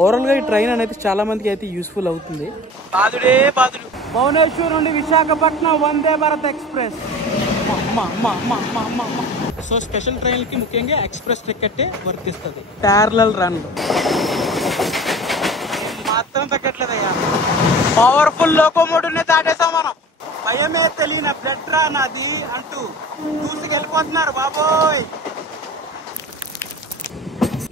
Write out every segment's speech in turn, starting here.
Overall గా ఈ train అనేది చాలా మందికి అయితే యూస్ఫుల్ అవుతుంది. బాదుడే బాదుడు భువనేశ్వర్ నుండి Visakhapatnam Vande Bharat express. So special ట్రైన్లకి ముఖ్యంగా ఎక్స్ప్రెస్ టికెట్ వర్తిస్తుంది. ప్యారలల్ రన్ మాత్రం తగ్గట్లేదయ్యా. పవర్ఫుల్ లోకోమోటివ్ ని దాటేసాం మనం. భయమే తెలియని బ్లడ్ రా నాది అంటూ దూసుకెళ్ళిపోతున్నారు బాబోయ్.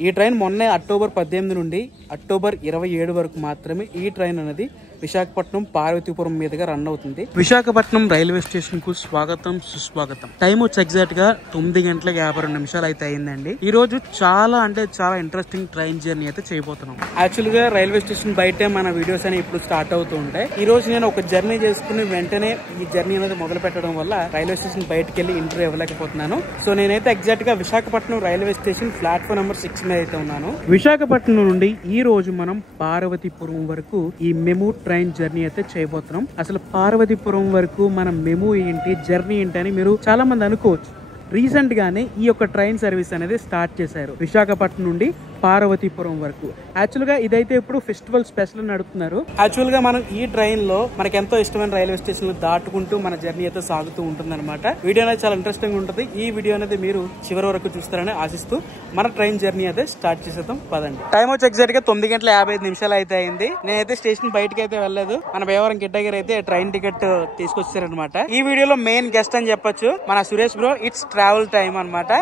ఈ ట్రైన్ మొన్నే అక్టోబర్ 18 నుండి అక్టోబర్ 27 వరకు మాత్రమే ఈ ట్రైన్ అనేది విశాఖపట్నం పార్వతీపురం మీదుగా రన్ అవుతుంది. విశాఖపట్నం రైల్వే స్టేషన్ కు స్వాగతం సుస్వాగతం. టైం వచ్చి ఎగ్జాక్ట్ గా 9:52 అయితే అయిందండి. ఈ రోజు చాలా అంటే చాలా ఇంట్రెస్టింగ్ ట్రైన్ జర్నీ అయితే చేయబోతున్నాం. యాక్చువల్ గా రైల్వే స్టేషన్ బయటే మన వీడియోస్ అనేవి ఇప్పుడు స్టార్ట్ అవుతూ ఉంటాయి. ఈ రోజు నేను ఒక జర్నీ చేసుకుని వెంటనే ఈ జర్నీ అనేది మొదలు పెట్టడం వల్ల రైల్వే స్టేషన్ బయటకు వెళ్ళి ఇంటర్వ్యూ ఇవ్వలేకపోతున్నాను. సో నేనైతే ఎగ్జాక్ట్ గా Visakhapatnam railway station platform number 6 మీద అయితే ఉన్నాను. విశాఖపట్నం నుండి ఈ రోజు మనం పార్వతీపురం వరకు ఈ మెము ట్రైన్ జర్నీ అయితే చేయబోతున్నాం. అసలు పార్వతీపురం వరకు మనం మెము ఏంటి, జర్నీ ఏంటి అని మీరు చాలా మంది అనుకోవచ్చు. రీసెంట్ గానే ఈ యొక్క ట్రైన్ సర్వీస్ అనేది స్టార్ట్ చేశారు విశాఖపట్నం నుండి పార్వతీపురం వరకు. యాక్చువల్ గా ఇదైతే ఇప్పుడు ఫెస్టివల్ స్పెషల్ నడుపుతున్నారు. యాక్చువల్ గా మనం ఈ ట్రైన్ లో మనకి ఎంతో ఇష్టమైన రైల్వే స్టేషన్ దాటుకుంటూ మన జర్నీ అయితే సాగుతూ ఉంటుంది అనమాట. వీడియో అనేది చాలా ఇంట్రెస్టింగ్ ఉంటుంది. ఈ వీడియో అనేది మీరు చివరి వరకు చూస్తారని ఆశిస్తూ మన ట్రైన్ జర్నీ అయితే స్టార్ట్ చేసేద్దాం పదండి. టైం వచ్చి ఎగ్జాక్ట్ గా 9:55 అయితే అయింది. నేనైతే స్టేషన్ బయటకి అయితే వెళ్ళలేదు. మన భయవరం గిడ్డ గారు అయితే ట్రైన్ టికెట్ తీసుకొచ్చారనమాట. ఈ వీడియోలో మెయిన్ గెస్ట్ అని చెప్పొచ్చు మన Suresh bro. It's travel time అనమాట.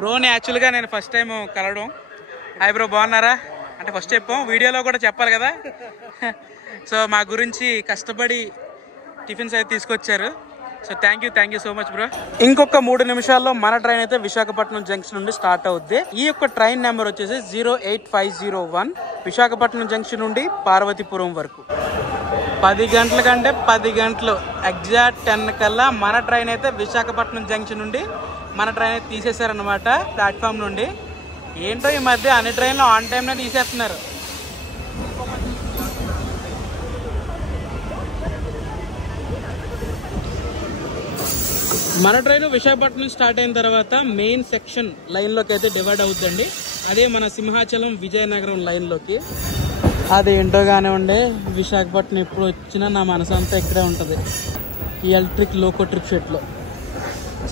బ్రోని యాక్చువల్ గా నేను ఫస్ట్ టైం కలవడం. హాయ్ బ్రో, బాగున్నారా? అంటే ఫస్ట్ చెప్పాం, వీడియోలో కూడా చెప్పాలి కదా. సో మా గురించి కష్టపడి టిఫిన్స్ అయితే తీసుకొచ్చారు. So thank you so much bro. ఇంకొక 3 నిమిషాల్లో మన ట్రైన్ అయితే విశాఖపట్నం జంక్షన్ నుండి స్టార్ట్ అవుద్ది. ఈ యొక్క ట్రైన్ నెంబర్ వచ్చేసి 08501 విశాఖపట్నం జంక్షన్ నుండి పార్వతీపురం వరకు. 10 గంటల కంటే 10 గంటలు ఎగ్జాక్ట్ 10 కల్లా మన ట్రైన్ అయితే విశాఖపట్నం జంక్షన్ నుండి మన ట్రైన్ అయితే తీసేశారనమాట ప్లాట్ఫామ్ నుండి. ఏంటో ఈ మధ్య అన్ని ట్రైన్లు ఆన్ టైంనే తీసేస్తున్నారు. మన ట్రైన్ విశాఖపట్నం స్టార్ట్ అయిన తర్వాత మెయిన్ సెక్షన్ లైన్ లోకి అయితే డివైడ్ అవుతుందండి. అదే మన సింహాచలం విజయనగరం లైన్ లోకి. అదేంటో కానివ్వండి, విశాఖపట్నం ఎప్పుడు వచ్చినా నా మనసు అంతా ఇక్కడే ఉంటుంది. ఈ ఎలక్ట్రిక్ లోకో ట్రిప్ షెట్లో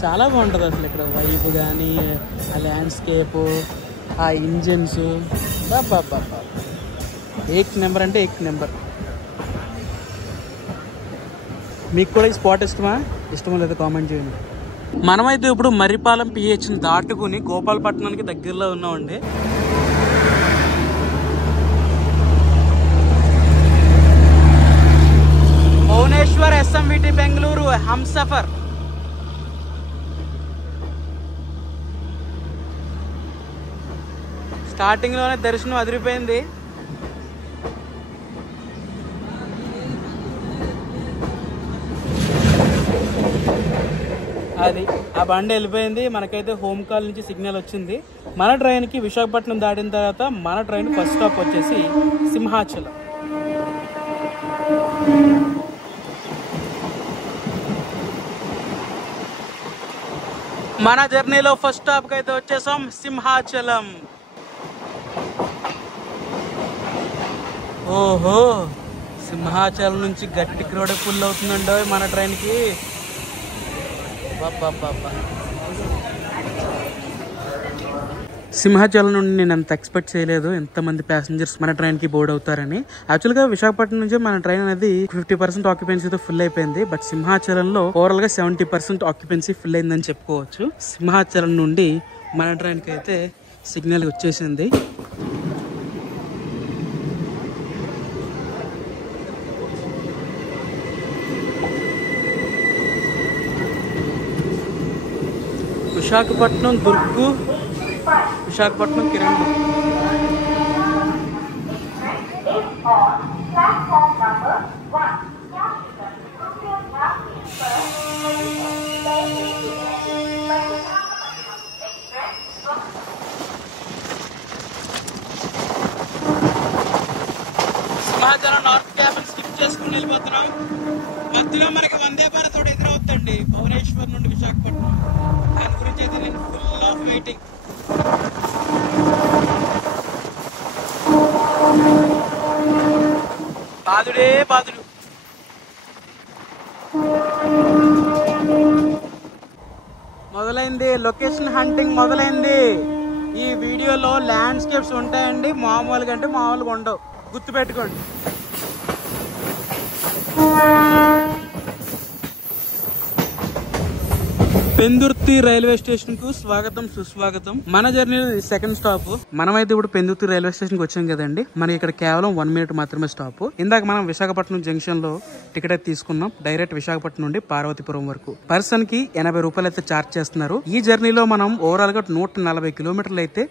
చాలా బాగుంటుంది. అసలు ఇక్కడ వైబ్ కానీ, ఆ ల్యాండ్స్కేపు, ఆ ఇంజిన్స్, బాబా ఏక్ నెంబర్ అంటే ఏక్ నెంబర్. మీకు కూడా ఈ స్పాట్ ఇష్టమో లేదో కామెంట్ చేయండి. మనమైతే ఇప్పుడు మర్రిపాలెం పిహెచ్ని దాటుకుని గోపాలపట్నానికి దగ్గరలో ఉన్నామండి. భువనేశ్వర్ SMVT బెంగళూరు హంసఫర్. స్టార్టింగ్ లోనే దర్శనం అదిరిపోయింది. అది ఆ బండి వెళ్ళిపోయింది. మనకైతే హోమ్ కాల్ నుంచి సిగ్నల్ వచ్చింది. మన ట్రైన్ కి విశాఖపట్నం దాటిన తర్వాత మన ట్రైన్ ఫస్ట్ స్టాప్ వచ్చేసి సింహాచలం. మన జర్నీలో ఫస్ట్ స్టాప్ కి అయితే వచ్చేసాం సింహాచలం. ఓహో, సింహాచలం నుంచి గట్టి క్రౌడ్ ఫుల్ అవుతుందండి మన ట్రైన్ కి. సింహాచలం నుండి నేను అంత ఎక్స్పెక్ట్ చేయలేదు ఎంతమంది ప్యాసింజర్స్ మన ట్రైన్ కి బోర్డ్ అవుతారని. యాక్చువల్ గా విశాఖపట్నం నుంచి మన ట్రైన్ అనేది 50% ఆక్యుపెన్సీతో ఫుల్ అయిపోయింది. బట్ సింహాచలంలో ఓవరాల్ గా 70% ఆక్యుపెన్సీ ఫుల్ అయిందని చెప్పుకోవచ్చు. సింహాచలం నుండి మన ట్రైన్ కి అయితే సిగ్నల్ వచ్చేసింది. విశాఖపట్నం దుర్గు, Visakhapatnam Kiran. Simhachalam north cabin skip చేసుకుని వెళ్ళిపోతున్నాం. మధ్యలో మనకి వందే భారత్ ఒకటి ఎదురవుతుందండి భువనేశ్వర్ నుండి విశాఖపట్నం. దాని గురించి అయితే నేను ఫుల్ ఆఫ్ వెయిటింగ్. బాదుడే బాదుడు. మొదలైంది లొకేషన్ హంటింగ్ మొదలైంది. ఈ వీడియోలో ల్యాండ్స్కేప్స్ ఉంటాయండి, మామూలుగా అంటే మామూలుగా ఉండవు, గుర్తుపెట్టుకోండి. పెందుర్తి రైల్వే స్టేషన్ కు స్వాగతం సుస్వాగతం. మన జర్నీ సెకండ్ స్టాప్. మనమైతే ఇప్పుడు పెందుర్తి రైల్వే స్టేషన్ కి వచ్చాం కదండి. మనకి ఇక్కడ కేవలం 1 minute మాత్రమే స్టాప్. ఇందాక మనం విశాఖపట్నం జంక్షన్ లో టికెట్ అయితే తీసుకున్నాం. డైరెక్ట్ విశాఖపట్నం నుండి పార్వతీపురం వరకు పర్సన్ కి 80 రూపాయలు అయితే ఛార్జ్ చేస్తున్నారు. ఈ జర్నీలో మనం ఓవరాల్ గా 140 కిలోమీటర్లు అయితే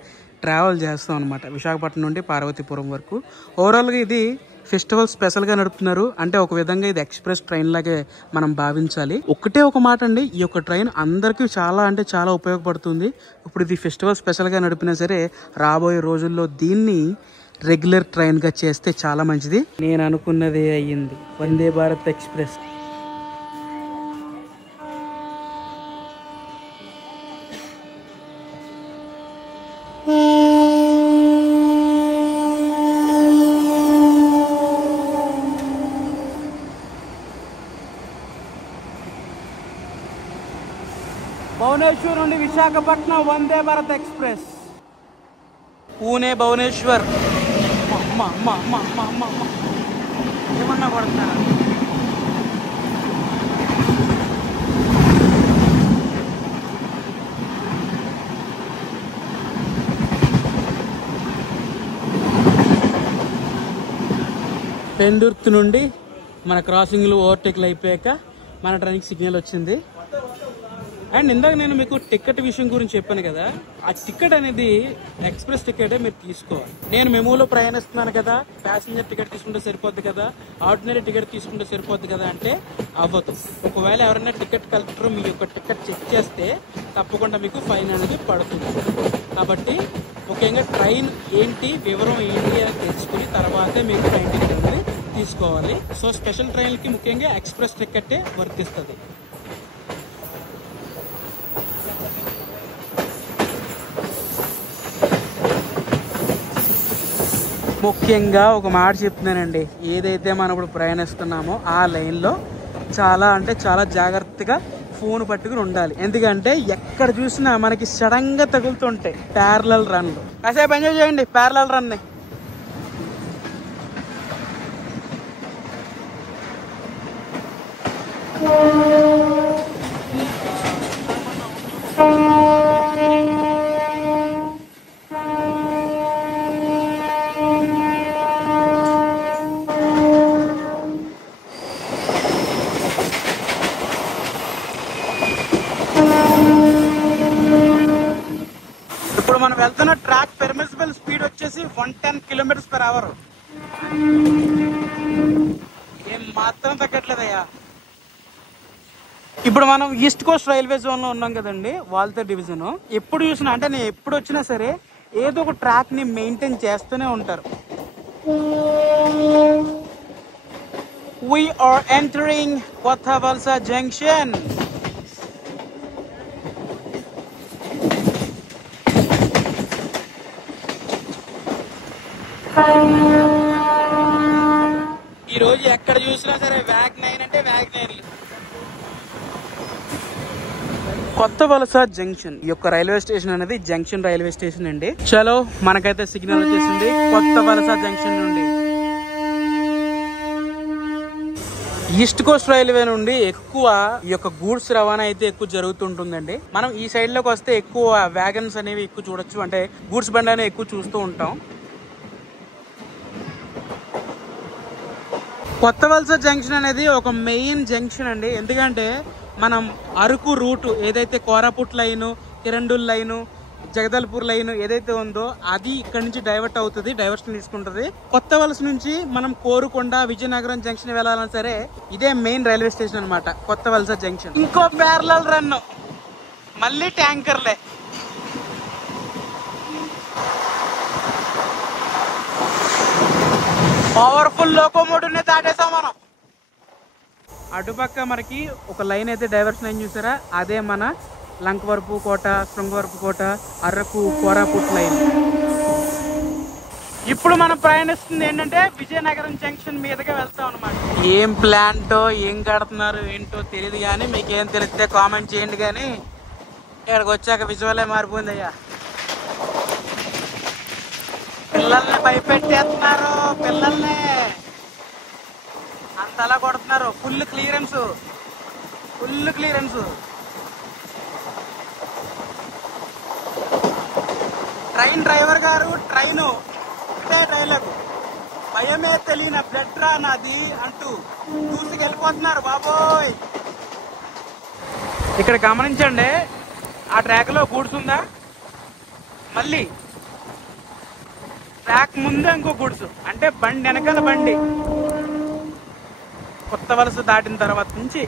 ట్రావెల్ చేస్తాం అనమాట, విశాఖపట్నం నుండి పార్వతీపురం వరకు. ఓవరాల్ గా ఇది ఫెస్టివల్ స్పెషల్ గా నడుపుతున్నారు. అంటే ఒక విధంగా ఇది ఎక్స్ప్రెస్ ట్రైన్ లాగే మనం భావించాలి. ఒకటే ఒక మాట అండి, ఈ యొక్క ట్రైన్ అందరికీ చాలా అంటే చాలా ఉపయోగపడుతుంది. ఇప్పుడు ఇది ఫెస్టివల్ స్పెషల్ గా నడిపినా సరే రాబోయే రోజుల్లో దీన్ని రెగ్యులర్ ట్రైన్ గా చేస్తే చాలా మంచిది. నేను అనుకున్నదే అయ్యింది, వందే భారత్ ఎక్స్ప్రెస్. భువనేశ్వర్ నుండి విశాఖపట్నం వందే భారత్ ఎక్స్ప్రెస్. పూణే భువనేశ్వర్. ఏమన్నా కొడుతున్నారా? పెందుర్తి నుండి మన క్రాసింగ్లు ఓవర్టేక్లు అయిపోయాక మన ట్రైన్కి సిగ్నల్ వచ్చింది. అండ్ ఇందాక నేను మీకు టికెట్ విషయం గురించి చెప్పాను కదా, ఆ టికెట్ అనేది ఎక్స్ప్రెస్ టికెట్ మీరు తీసుకోవాలి. నేను మెమూలో ప్రయాణిస్తున్నాను కదా, ప్యాసింజర్ టికెట్ తీసుకుంటే సరిపోద్ది కదా, ఆర్డినరీ టికెట్ తీసుకుంటే సరిపోద్ది కదా అంటే అవ్వదు. ఒకవేళ ఎవరైనా టికెట్ కలెక్టర్ మీ యొక్క టికెట్ చెక్ చేస్తే తప్పకుండా మీకు ఫైన్ అనేది పడుతుంది. కాబట్టి ముఖ్యంగా ట్రైన్ ఏంటి వివరం ఏంటి అని తెలుసుకుని తర్వాతే మీకు ట్రైన్ టికెట్ అనేది తీసుకోవాలి. సో స్పెషల్ ట్రైన్లకి ముఖ్యంగా ఎక్స్ప్రెస్ టికెటే వర్తిస్తుంది. ముఖ్యంగా ఒక మాట చెప్తున్నానండి, ఏదైతే మనం ఇప్పుడు ప్రయాణిస్తున్నామో ఆ లైన్లో చాలా అంటే చాలా జాగ్రత్తగా ఫోన్ పట్టుకుని ఉండాలి. ఎందుకంటే ఎక్కడ చూసినా మనకి సడన్ గా తగులుతుంటాయి ప్యారలల్ రన్లు. కాసేపు ఎంజాయ్ చేయండి ప్యారలల్ రన్ ని. ఇప్పుడు మనం వెళ్తున్న ట్రాక్ పెర్మిసిబుల్ స్పీడ్ వచ్చేసి 110 km/h. ఏం మాత్రం తగ్గట్లేదయ్యా. ఇప్పుడు మనం ఈస్ట్ కోస్ట్ రైల్వే జోన్ లో ఉన్నాం కదండి, వాల్తేర్ డివిజన్. ఎప్పుడు చూసినా అంటే నేను ఎప్పుడు వచ్చినా సరే ఏదో ఒక ట్రాక్ ని మెయింటైన్ చేస్తూనే ఉంటారు. We are entering Kotha Valsa Junction. ఈ రోజు ఎక్కడ చూసినా సరే వ్యాగ్ 9 అంటే వ్యాగ్ 9. కొత్త వలస జంక్షన్ ఈ యొక్క రైల్వే స్టేషన్ అనేది జంక్షన్ రైల్వే స్టేషన్ అండి. చలో మనకైతే సిగ్నల్ వచ్చేసింది కొత్త వలస జంక్షన్ నుండి. ఈస్ట్ కోస్ట్ రైల్వే నుండి ఎక్కువ ఈ యొక్క గూడ్స్ రవాణా అయితే ఎక్కువ జరుగుతుంటుందండి. మనం ఈ సైడ్ లోకి వస్తే ఎక్కువ వ్యాగన్స్ అనేవి ఎక్కువ చూడొచ్చు, అంటే గూడ్స్ బండి అనేవి ఎక్కువ చూస్తూ ఉంటాం. కొత్త వలస జంక్షన్ అనేది ఒక మెయిన్ జంక్షన్ అండి. ఎందుకంటే మనం అరకు రూట్ ఏదైతే Koraput line, Kirandul line, Jagdalpur line ఏదైతే ఉందో అది ఇక్కడ నుంచి డైవర్ట్ అవుతుంది, డైవర్షన్ తీసుకుంటది. కొత్త వలస నుంచి మనం కోరుకొండ, విజయనగరం జంక్షన్ వెళ్ళాలన్నా సరే ఇదే మెయిన్ రైల్వే స్టేషన్ అనమాట కొత్త వలస జంక్షన్. ఇంకో ప్యారలల్ రన్, మళ్ళీ ట్యాంకర్లే. పవర్ఫుల్ లోకోమోటివ్ ని దాటేసాం మనం. అటుపక్క మనకి ఒక లైన్ అయితే డైవర్షన్ అయింది చూసారా, అదే మన లంకవరపు కోట, శృంగవరపు కోట, అరకు, కోరాపుట్ లైన్. ఇప్పుడు మనం ప్రయాణిస్తుంది ఏంటంటే విజయనగరం జంక్షన్ మీదుగా వెళ్తాం అనమాట. ఏం ప్లాంటో ఏం కడుతున్నారు ఏంటో తెలియదు, కానీ మీకేం తెలిస్తే కామెంట్ చేయండి. కానీ ఇక్కడికి వచ్చాక విజువలే మారిపోయింది అయ్యా. పిల్లల్ని భయపెట్టేస్తున్నారు, పిల్లల్ని అంతలా కొడుతున్నారు. Full clearance. ట్రైన్ డ్రైవర్ గారు ట్రైన్ ఒకటే డైలాగ్, భయమే తెలియన బ్లడ్ రా నాది అంటూ దూసుకెళ్ళిపోతున్నారు బాబోయ్. ఇక్కడ గమనించండి, ఆ ట్రాక్ లో గూడ్స్ ఉందా, మళ్ళీ ట్రాక్ ముందే ఇంకో గూడ్స్, అంటే బండి వెనకాల బండి. కొత్త వలస దాటిన తర్వాత నుంచి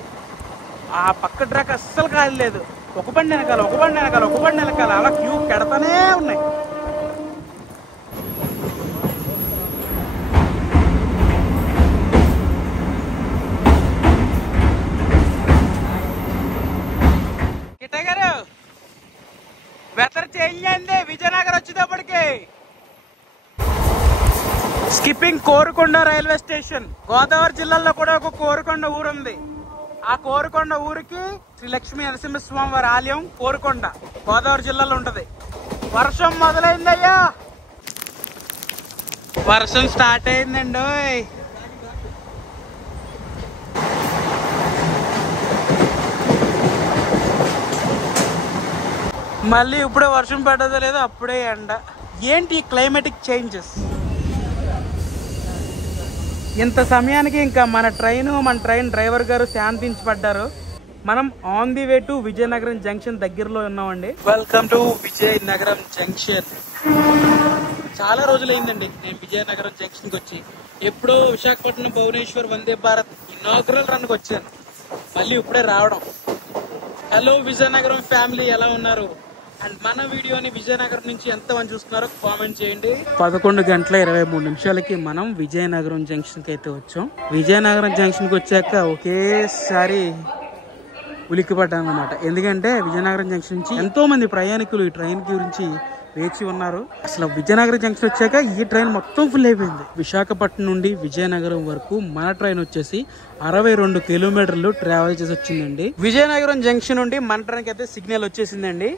ఆ పక్క ట్రాక్ అస్సలు ఖాళీ లేదు. ఒక బండి వెనకాల అలా క్యూ పెడతానే ఉన్నాయి. కిట్టగారు వెదర్ చేంజ్ అయింది విజయనగరం వచ్చేటప్పటికి. Skipping Korukonda railway station. Godavari జిల్లాలో కూడా ఒక కోరుకొండ ఊరు ఉంది. ఆ కోరుకొండ ఊరికి శ్రీ లక్ష్మీ నరసింహస్వామి వారి ఆలయం కోరుకొండ గోదావరి జిల్లాలో ఉంటది. వర్షం మొదలైందయ్యా, వర్షం స్టార్ట్ అయిందండి. మళ్ళీ ఇప్పుడే వర్షం పడ్డదో లేదో అప్పుడే ఎండ. ఏంటి క్లైమేటిక్ చేంజెస్. ఇంత సమయానికి ఇంకా మన ట్రైన్ డ్రైవర్ గారు శాంతించబడ్డారు. మనం on the way to Vizianagaram junction దగ్గరలో ఉన్నామండి. Welcome to Vizianagaram junction. చాలా రోజులైందండి నేను విజయనగరం జంక్షన్ కి వచ్చి. ఎప్పుడో విశాఖపట్నం భువనేశ్వర్ వందే భారత్ ఇనాగ్రల్ రన్ కి వచ్చాను, మళ్ళీ ఇప్పుడే రావడం. హలో విజయనగరం ఫ్యామిలీ, ఎలా ఉన్నారు? అండ్ మన వీడియోని విజయనగరం నుంచి ఎంతమంది చూస్తున్నారో కామెంట్ చేయండి. 11:23 మనం విజయనగరం జంక్షన్ కి అయితే వచ్చాం. విజయనగరం జంక్షన్ కి వచ్చాక ఒకేసారి ఉలిక్కిపడ్డాను అనమాట. ఎందుకంటే విజయనగరం జంక్షన్ నుంచి ఎంతో మంది ప్రయాణికులు ఈ ట్రైన్ గురించి వేచి ఉన్నారు. అసలు విజయనగరం జంక్షన్ వచ్చాక ఈ ట్రైన్ మొత్తం ఫుల్ అయిపోయింది. విశాఖపట్నం నుండి విజయనగరం వరకు మన ట్రైన్ వచ్చేసి 62 కిలోమీటర్లు ట్రావెల్ చేసి వచ్చిందండి. విజయనగరం జంక్షన్ నుండి మన ట్రైన్ కి అయితే సిగ్నల్ వచ్చేసిందండి.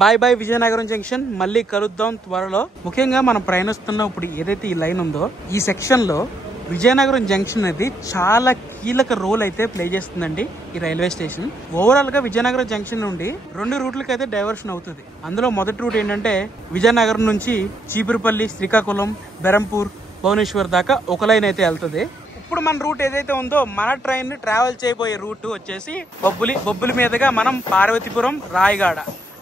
బాయ్ బాయ్ విజయనగరం జంక్షన్, మళ్ళీ కలుద్దాం త్వరలో. ముఖ్యంగా మనం ప్రయాణిస్తున్న ఇప్పుడు ఏదైతే ఈ లైన్ ఉందో ఈ సెక్షన్ లో విజయనగరం జంక్షన్ అనేది చాలా కీలక రోల్ అయితే ప్లే చేస్తుందండి ఈ రైల్వే స్టేషన్. ఓవరాల్ గా విజయనగరం జంక్షన్ నుండి 2 రూట్లకి అయితే డైవర్షన్ అవుతుంది. అందులో మొదటి రూట్ ఏంటంటే విజయనగరం నుంచి చీపురుపల్లి, శ్రీకాకుళం, బెరంపూర్, భువనేశ్వర్ దాకా ఒక లైన్ అయితే వెళ్తుంది. ఇప్పుడు మన రూట్ ఏదైతే ఉందో మన ట్రైన్ ట్రావెల్ చేయబోయే రూట్ వచ్చేసి బొబ్బులి మీదుగా మనం పార్వతీపురం,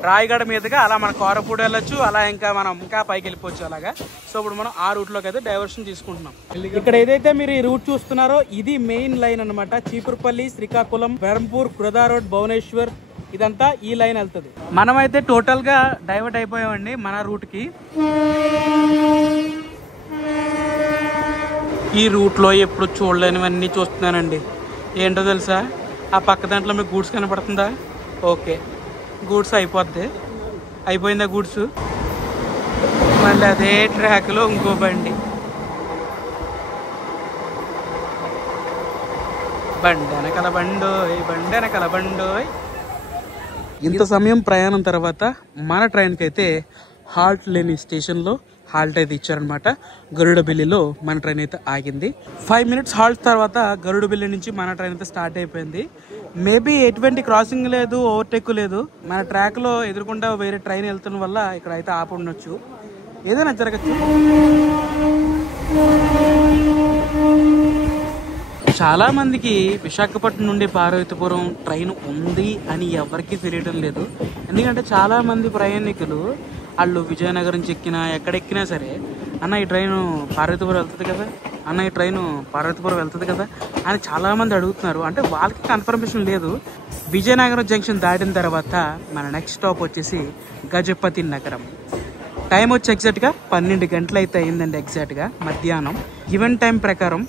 రాయగడ మీదుగా అలా మన కోరపూడి వెళ్ళొచ్చు, అలా మనం ఇంకా పైకి వెళ్ళిపోవచ్చు అలాగా. సో ఇప్పుడు మనం ఆ రూట్ లోకి అయితే డైవర్షన్ తీసుకుంటున్నాం. ఇక్కడ ఏదైతే మీరు ఈ రూట్ చూస్తున్నారో ఇది మెయిన్ లైన్ అనమాట. చీపురుపల్లి, శ్రీకాకుళం, బెరంపూర్, కురదా రోడ్, భువనేశ్వర్ ఇదంతా ఈ లైన్ వెళ్తుంది. మనమైతే టోటల్ గా డైవర్ట్ అయిపోయామండి మన రూట్ కి. ఈ రూట్ లో ఎప్పుడు చూడలేనివన్నీ చూస్తున్నానండి. ఏంటో తెలుసా, ఆ పక్క దాంట్లో మీకు గూడ్స్ కనపడుతుందా? ఓకే, గూడ్స్ అయిపోయిందా గూడ్స్? మళ్ళీ అదే ట్రాక్ లో ఇంకో బండి వెనకాల బండోయ్. ఇంత సమయం ప్రయాణం తర్వాత మన ట్రైన్ కి అయితే హాల్ట్ లేని స్టేషన్ లో హాల్ట్ అయితే ఇచ్చారనమాట. గరుడబిల్లిలో మన ట్రైన్ అయితే ఆగింది. 5 minutes హాల్ట్ తర్వాత గరుడబిల్లి నుంచి మన ట్రైన్ అయితే స్టార్ట్ అయిపోయింది. మేబీ ఎటువంటి క్రాసింగ్ లేదు, ఓవర్టేక్ లేదు. మన ట్రాక్ లో ఎదురుకుండా వేరే ట్రైన్ వెళ్తున్న వల్ల ఇక్కడ అయితే ఆపి ఉండొచ్చు, ఏదైనా జరగచ్చు. చాలా మందికి విశాఖపట్నం నుండి పార్వతీపురం ట్రైన్ ఉంది అని ఎవరికీ తెలియడం లేదు. ఎందుకంటే చాలా మంది ప్రయాణికులు వాళ్ళు విజయనగరం చెక్కినా ఎక్కడెక్కినా సరే, అన్న ఈ ట్రైన్ పార్వతీపురం వెళ్తుంది కదా అని చాలా మంది అడుగుతున్నారు. అంటే వాళ్ళకి కన్ఫర్మేషన్ లేదు. విజయనగరం జంక్షన్ దాటిన తర్వాత మన నెక్స్ట్ స్టాప్ వచ్చేసి గజపతి నగరం. టైం వచ్చి ఎగ్జాక్ట్గా 12 గంటలు అయితే అయిందండి. ఎగ్జాక్ట్గా మధ్యాహ్నం ఈవెంట్ టైం ప్రకారం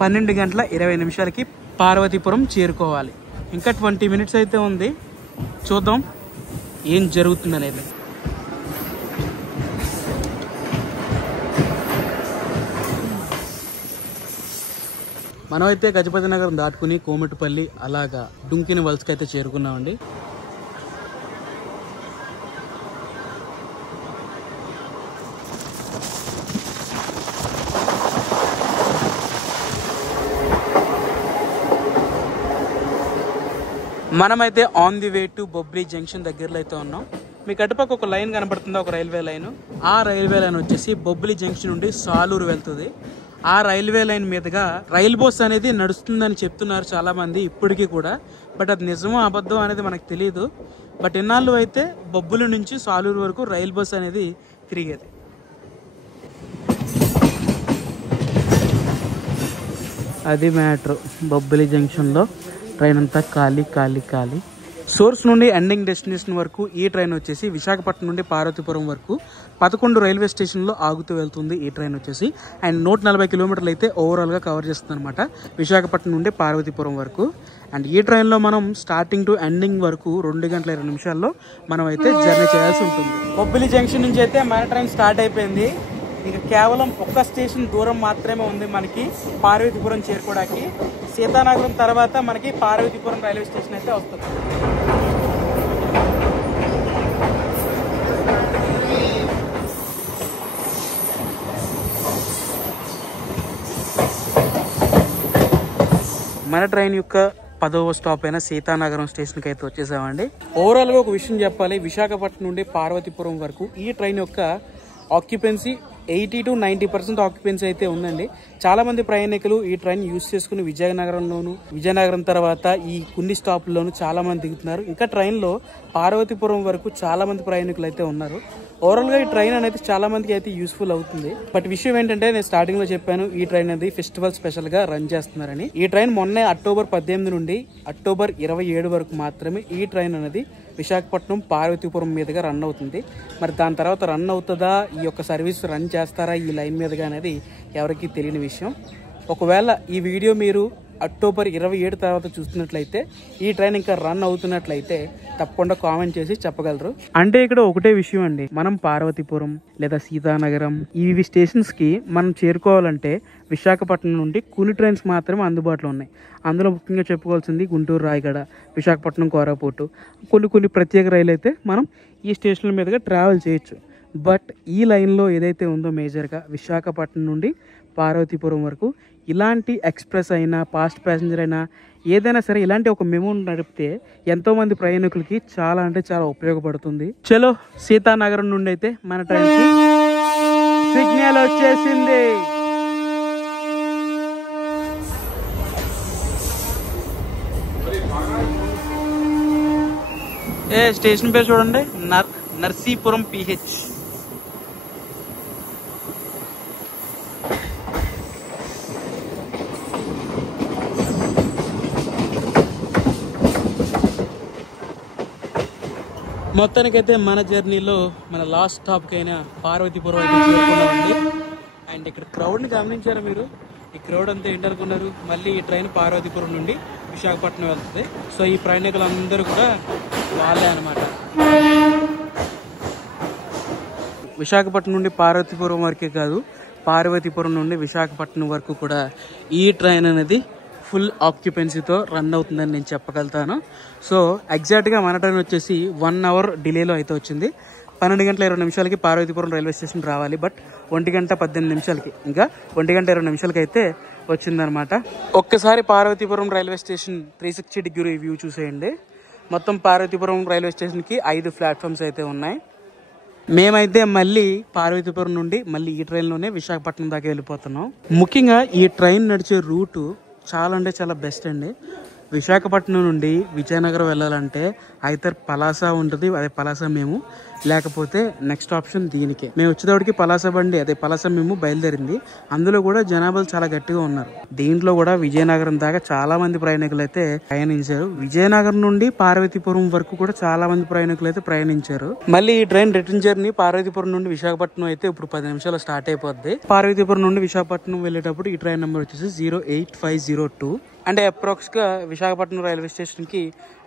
12:20 పార్వతీపురం చేరుకోవాలి. ఇంకా 20 minutes అయితే ఉంది. చూద్దాం ఏం జరుగుతుంది అనేది. మనమైతే గజపతి నగరం దాటుకుని కోమటిపల్లి అలాగా డుంకిని వలసకి అయితే చేరుకున్నామండి. మనమైతే on the way to Bobbili junction దగ్గరలో అయితే ఉన్నాం. మీకు అటుపక్క ఒక లైన్ కనబడుతుంది, ఒక రైల్వే లైన్. ఆ రైల్వే లైన్ వచ్చేసి బొబ్లీ జంక్షన్ నుండి సాలూరు వెళ్తుంది. ఆ రైల్వే లైన్ మీదుగా రైల్ బస్ అనేది నడుస్తుందని చెప్తున్నారు చాలా మంది ఇప్పటికీ కూడా. బట్ అది నిజమో అబద్ధం అనేది మనకు తెలియదు. బట్ ఇన్నాళ్ళు అయితే బొబ్బుల నుంచి సాలూరు వరకు రైల్ బస్ అనేది తిరిగేది. అది మ్యాటర్. బొబ్బిలి జంక్షన్లో ట్రైన్ అంతా ఖాళీ ఖాళీ ఖాళీ. సోర్స్ నుండి ఎండింగ్ డెస్టినేషన్ వరకు ఈ ట్రైన్ వచ్చేసి విశాఖపట్నం నుండి పార్వతీపురం వరకు 11 రైల్వే స్టేషన్లో ఆగుతూ వెళ్తుంది ఈ ట్రైన్ వచ్చేసి. అండ్ 140 కిలోమీటర్లు అయితే ఓవరాల్గా కవర్ చేస్తుంది అనమాట విశాఖపట్నం నుండి పార్వతీపురం వరకు. అండ్ ఈ ట్రైన్లో మనం స్టార్టింగ్ టు ఎండింగ్ వరకు 2 గంటల 20 నిమిషాల్లో మనం అయితే జర్నీ చేయాల్సి ఉంటుంది. బొబ్బిలి జంక్షన్ నుంచి అయితే మన ట్రైన్ స్టార్ట్ అయిపోయింది. ఇంకా కేవలం ఒక్క స్టేషన్ దూరం మాత్రమే ఉంది మనకి పార్వతీపురం చేరుకోవడానికి. సీతానగరం తర్వాత మనకి పార్వతీపురం రైల్వే స్టేషన్ అయితే వస్తుంది. మన ట్రైన్ యొక్క 10వ స్టాప్ అయిన సీతానగరం స్టేషన్కి అయితే వచ్చేసామండి. ఓవరాల్గా ఒక విషయం చెప్పాలి, విశాఖపట్నం నుండి పార్వతీపురం వరకు ఈ ట్రైన్ యొక్క ఆక్యుపెన్సీ 80 to 90% ఆక్యుపెన్సీ అయితే ఉందండి. చాలా మంది ప్రయాణికులు ఈ ట్రైన్ యూజ్ చేసుకుని విజయనగరం తర్వాత ఈ కొన్ని స్టాప్ల్లోనూ చాలా మంది దిగుతున్నారు. ఇంకా ట్రైన్లో పార్వతీపురం వరకు చాలా మంది ప్రయాణికులు అయితే ఉన్నారు. ఓవరాల్గా ఈ ట్రైన్ అనేది చాలా మందికి అయితే యూస్ఫుల్ అవుతుంది. బట్ విషయం ఏంటంటే, నేను స్టార్టింగ్ లో చెప్పాను ఈ ట్రైన్ అనేది ఫెస్టివల్ స్పెషల్ గా రన్ చేస్తున్నారని. ఈ ట్రైన్ మొన్నే అక్టోబర్ 18 నుండి అక్టోబర్ 27 వరకు మాత్రమే ఈ ట్రైన్ అనేది విశాఖపట్నం పార్వతీపురం మీదుగా రన్ అవుతుంది. మరి దాని తర్వాత రన్ అవుతుందా, ఈ యొక్క సర్వీస్ రన్ చేస్తారా ఈ లైన్ మీదుగా అనేది ఎవరికి తెలియని విషయం. ఒకవేళ ఈ వీడియో మీరు అక్టోబర్ 27 తర్వాత చూస్తున్నట్లయితే, ఈ ట్రైన్ ఇంకా రన్ అవుతున్నట్లయితే తప్పకుండా కామెంట్ చేసి చెప్పగలరు. అంటే ఇక్కడ ఒకటే విషయం అండి, మనం పార్వతీపురం లేదా సీతానగరం ఇవి స్టేషన్స్ కి మనం చేరుకోవాలంటే విశాఖపట్నం నుండి కొన్ని ట్రైన్స్ మాత్రమే అందుబాటులో ఉన్నాయి. అందులో ముఖ్యంగా చెప్పుకోవాల్సింది గుంటూరు రాయగడ, విశాఖపట్నం కోరాపోర్టు, కొన్ని ప్రత్యేక రైలు అయితే మనం ఈ స్టేషన్ల మీదుగా ట్రావెల్ చేయొచ్చు. బట్ ఈ లైన్లో ఏదైతే ఉందో మేజర్గా విశాఖపట్నం నుండి పార్వతీపురం వరకు ఇలాంటి ఎక్స్ప్రెస్ అయినా ఫాస్ట్ ప్యాసింజర్ అయినా ఏదైనా సరే ఇలాంటి ఒక మెమో నడిపితే ఎంతోమంది ప్రయాణికులకి చాలా అంటే చాలా ఉపయోగపడుతుంది. చలో, సీతానగరం నుండి అయితే మన ట్రైన్కి సిగ్నల్ వచ్చేసింది. స్టేషన్ పేరు చూడండి, నర్సీపురం PH. మొత్తానికైతే మన జర్నీలో మన లాస్ట్ స్టాప్కి అయినా పార్వతీపురం అయితే చేరుకున్నామండి. అండ్ ఇక్కడ క్రౌడ్ని గమనించారా మీరు? ఈ క్రౌడ్ అంతా ఏంటనుకున్నారు, మళ్ళీ ఈ ట్రైన్ పార్వతీపురం నుండి విశాఖపట్నం వెళ్తుంది. సో ఈ ప్రయాణికులందరూ కూడా వాళ్ళే అనమాట. విశాఖపట్నం నుండి పార్వతీపురం వరకే కాదు, పార్వతీపురం నుండి విశాఖపట్నం వరకు కూడా ఈ ట్రైన్ అనేది ఫుల్ ఆక్యుపెన్సీతో రన్ అవుతుందని నేను చెప్పగలుగుతాను. సో ఎగ్జాక్ట్గా మన ట్రైన్ వచ్చేసి 1 అవర్ డిలేలో అయితే వచ్చింది. 12 గంటల 20 నిమిషాలకి పార్వతీపురం రైల్వే స్టేషన్ రావాలి. బట్ 1 గంట 18 నిమిషాలకి, ఇంకా 1 గంట 20 నిమిషాలకి అయితే వచ్చిందనమాట. ఒక్కసారి Parvathipuram railway station 360 degree view చూసేయండి. మొత్తం పార్వతీపురం రైల్వే స్టేషన్కి 5 ప్లాట్ఫామ్స్ అయితే ఉన్నాయి. మేమైతే మళ్ళీ పార్వతీపురం నుండి మళ్ళీ ఈ ట్రైన్లోనే విశాఖపట్నం దాకా వెళ్ళిపోతున్నాం. ముఖ్యంగా ఈ ట్రైన్ నడిచే రూటు చాలా అంటే చాలా బెస్ట్ అండి. విశాఖపట్నం నుండి విజయనగరం వెళ్ళాలంటే అయితే పలాస ఉంటుంది, అదే పలాస మేము, లేకపోతే నెక్స్ట్ ఆప్షన్ దీనికే. మేము వచ్చేటప్పటికి పలాస బండి, అదే పలాస మేము బయలుదేరింది. అందులో కూడా జనాభాలు చాలా గట్టిగా ఉన్నారు. దీంట్లో కూడా విజయనగరం దాకా చాలా మంది ప్రయాణికులు అయితే ప్రయాణించారు. విజయనగరం నుండి పార్వతీపురం వరకు కూడా చాలా మంది ప్రయాణికులు అయితే ప్రయాణించారు. మళ్ళీ ఈ ట్రైన్ రిటర్న్ జర్నీ పార్వతీపురం నుండి విశాఖపట్నం అయితే ఇప్పుడు 10 నిమిషాలు స్టార్ట్ అయిపోద్ది. పార్వతీపురం నుండి విశాఖపట్నం వెళ్ళేటప్పుడు ఈ ట్రైన్ నెంబర్ వచ్చేసి 08502. అంటే అప్రాక్స్ గా విశాఖపట్నం రైల్వే స్టేషన్ కి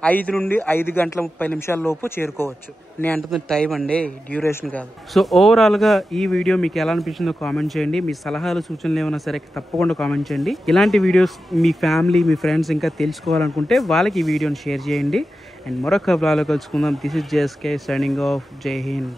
5 నుండి 5 గంటల 30 నిమిషాల లోపు చేరుకోవచ్చు. నేను అంటుంది టైం అండి, డ్యూరేషన్ కాదు. సో ఓవరాల్గా ఈ వీడియో మీకు ఎలా అనిపించిందో కామెంట్ చేయండి. మీ సలహాలు సూచనలు ఏమైనా సరే తప్పకుండా కామెంట్ చేయండి. ఇలాంటి వీడియోస్ మీ ఫ్యామిలీ మీ ఫ్రెండ్స్ ఇంకా తెలుసుకోవాలనుకుంటే వాళ్ళకి ఈ వీడియోని షేర్ చేయండి. అండ్ మరొక వ్లాగ్లో కలుసుకుందాం. This is JSK signing off. జై హింద్.